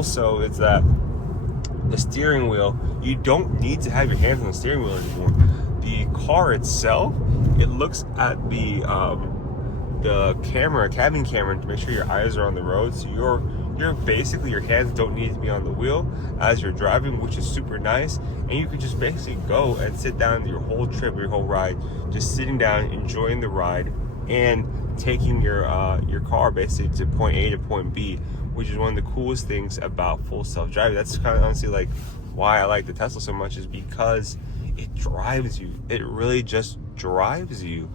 Also, it's that the steering wheel, you don't need to have your hands on the steering wheel anymore. The car itself, it looks at the camera, cabin camera, to make sure your eyes are on the road. So you're basically, your hands don't need to be on the wheel as you're driving, which is super nice. And you can just basically go and sit down your whole trip, your whole ride, just sitting down, enjoying the ride, and taking your car basically to point A to point B, which is one of the coolest things about full self-driving. That's kind of honestly like why I like the Tesla so much, is because it drives you. It really just drives you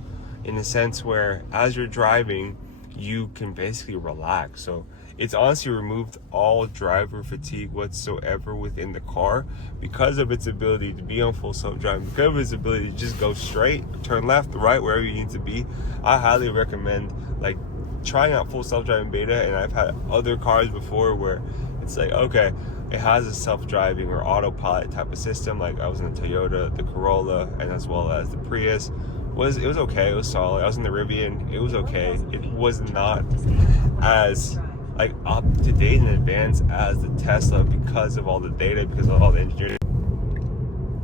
in a sense where as you're driving, you can basically relax. So it's honestly removed all driver fatigue whatsoever within the car because of its ability to be on full self-driving, because of its ability to just go straight, turn left, right, wherever you need to be. I highly recommend like trying out full self-driving beta. And I've had other cars before where it's like, okay, it has a self-driving or autopilot type of system. Like I was in the Toyota, the Corolla, and as well as the Prius. It was okay, it was solid. I was in the Rivian, it was okay. It was not as like up to date and advanced as the Tesla because of all the data, because of all the engineering.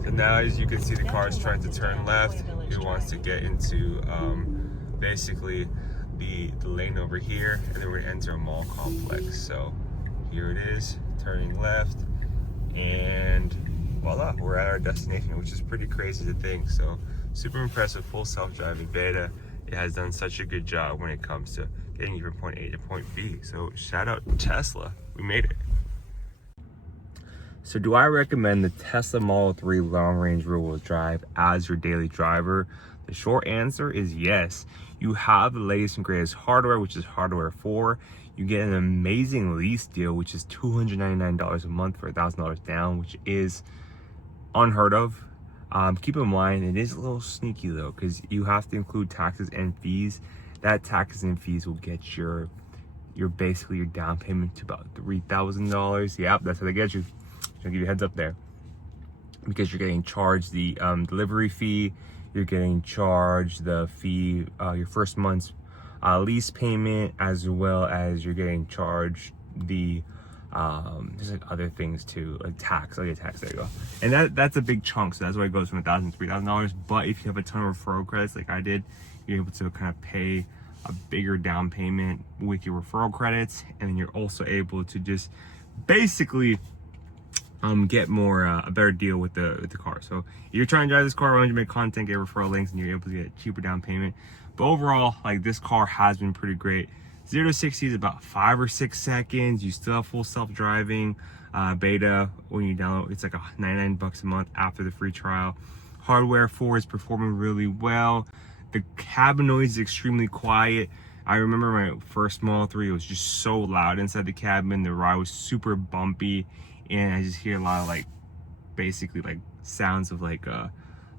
So now, as you can see, the car is trying to turn left. It wants to get into basically the lane over here, and then we're gonna enter a mall complex. So here it is, turning left, and voila, we're at our destination, which is pretty crazy to think. So super impressive full self-driving beta. It has done such a good job when it comes to getting you from point A to point B. So shout out Tesla, we made it. So do I recommend the Tesla Model 3 long range rear wheel drive as your daily driver? The short answer is yes. You have the latest and greatest hardware, which is hardware 4. You get an amazing lease deal, which is $299 a month for $1,000 down, which is unheard of. Keep in mind, it is a little sneaky though, because you have to include taxes and fees. That taxes and fees will get your basically your down payment to about $3,000. Yep, that's how they get you. I'll give you a heads up there, because you're getting charged the delivery fee, you're getting charged the fee, your first month's lease payment, as well as you're getting charged the there's like other things too, like tax. I'll get tax, there you go. And that's a big chunk, so that's why it goes from $1,000 to $3,000. But if you have a ton of referral credits like I did, you're able to kind of pay a bigger down payment with your referral credits, and then you're also able to just basically get more a better deal with the car. So if you're trying to drive this car around, you make content, get referral links, and you're able to get cheaper down payment. But overall, like, this car has been pretty great. 0 to 60 is about 5 or 6 seconds. You still have full self-driving beta when you download. It's like $99 a month after the free trial. Hardware 4 is performing really well. The cabin noise is extremely quiet. I remember my first Model 3, it was just so loud inside the cabin. The ride was super bumpy, and I just hear a lot of like basically like sounds of like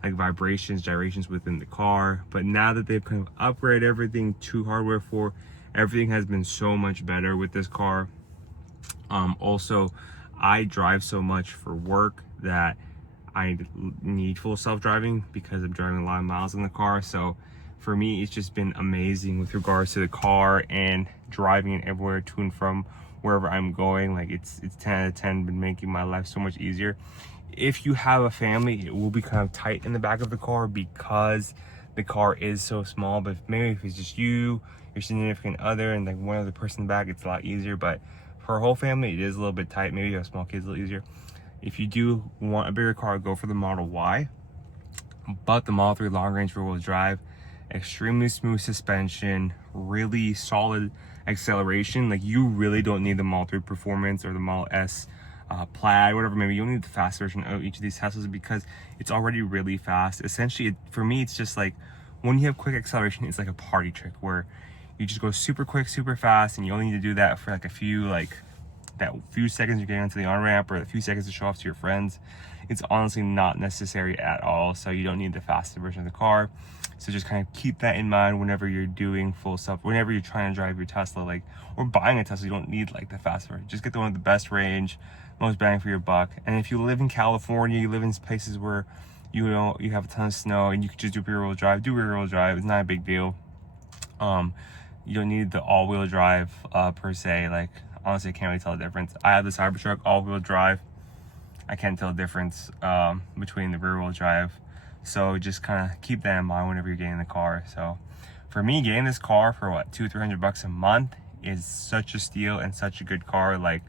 vibrations, gyrations within the car. But now that they've kind of upgraded everything to hardware 4, everything has been so much better with this car. Also, I drive so much for work that I need full self-driving because I'm driving a lot of miles in the car. So for me, it's just been amazing with regards to the car and driving it everywhere to and from wherever I'm going. Like, it's 10 out of 10, been making my life so much easier. If you have a family, it will be kind of tight in the back of the car because the car is so small. But maybe if it's just you, your significant other, and like one other person in the back, it's a lot easier. But for a whole family, it is a little bit tight. Maybe you have small kids, a little easier. If you do want a bigger car, go for the Model Y. But the Model 3 long range rear wheel drive, extremely smooth suspension, really solid acceleration. Like, you really don't need the Model 3 Performance or the Model S Plaid, whatever. Maybe you don't need the fast version of each of these Teslas because it's already really fast. Essentially, for me, it's just like when you have quick acceleration, it's like a party trick where you just go super quick, super fast, and you only need to do that for like a few, like that few seconds you're getting onto the on-ramp, or a few seconds to show off to your friends. It's honestly not necessary at all, so you don't need the faster version of the car. So just kind of keep that in mind whenever you're doing full self, whenever you're trying to drive your Tesla, like, or buying a Tesla. You don't need like the fast version. Just get the one with the best range, most bang for your buck. And if you live in California, you live in places where you know you have a ton of snow and you can just do rear wheel drive, do rear wheel drive. It's not a big deal. You don't need the all-wheel drive per se. Like, honestly, I can't really tell the difference. I have the Cybertruck all-wheel drive. I can't tell the difference between the rear-wheel drive. So just kind of keep that in mind whenever you're getting the car. So for me, getting this car for what, $200-300 a month is such a steal and such a good car. Like,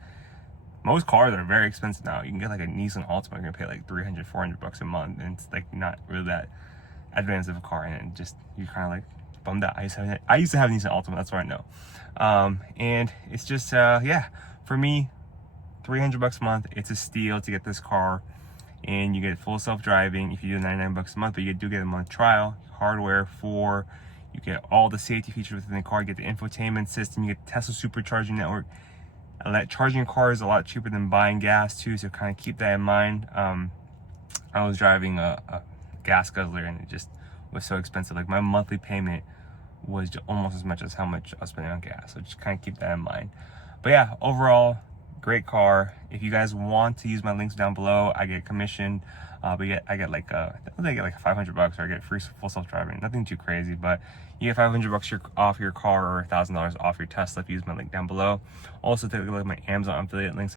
most cars are very expensive now. You can get like a Nissan Altima, you're gonna pay like $300-400 a month, and it's like not really that advanced of a car, and just you're kind of like bummed out. I used to have a Nissan Altima, that's what I know. And it's just yeah, for me, $300 a month, it's a steal to get this car. And you get full self-driving if you do $99 a month, but you do get a month trial, hardware for, you get all the safety features within the car, you get the infotainment system, you get the Tesla supercharging network. Charging a car is a lot cheaper than buying gas too, so kind of keep that in mind. I was driving a gas guzzler and it just was so expensive. Like, my monthly payment was almost as much as how much I was spending on gas, so just kind of keep that in mind. But yeah, overall, great car. If you guys want to use my links down below, I get commission, but I get like I get like $500, or I get free full self-driving. Nothing too crazy, but you get $500 off your car, or $1,000 off your Tesla if you use my link down below. Also, take a look at my Amazon affiliate links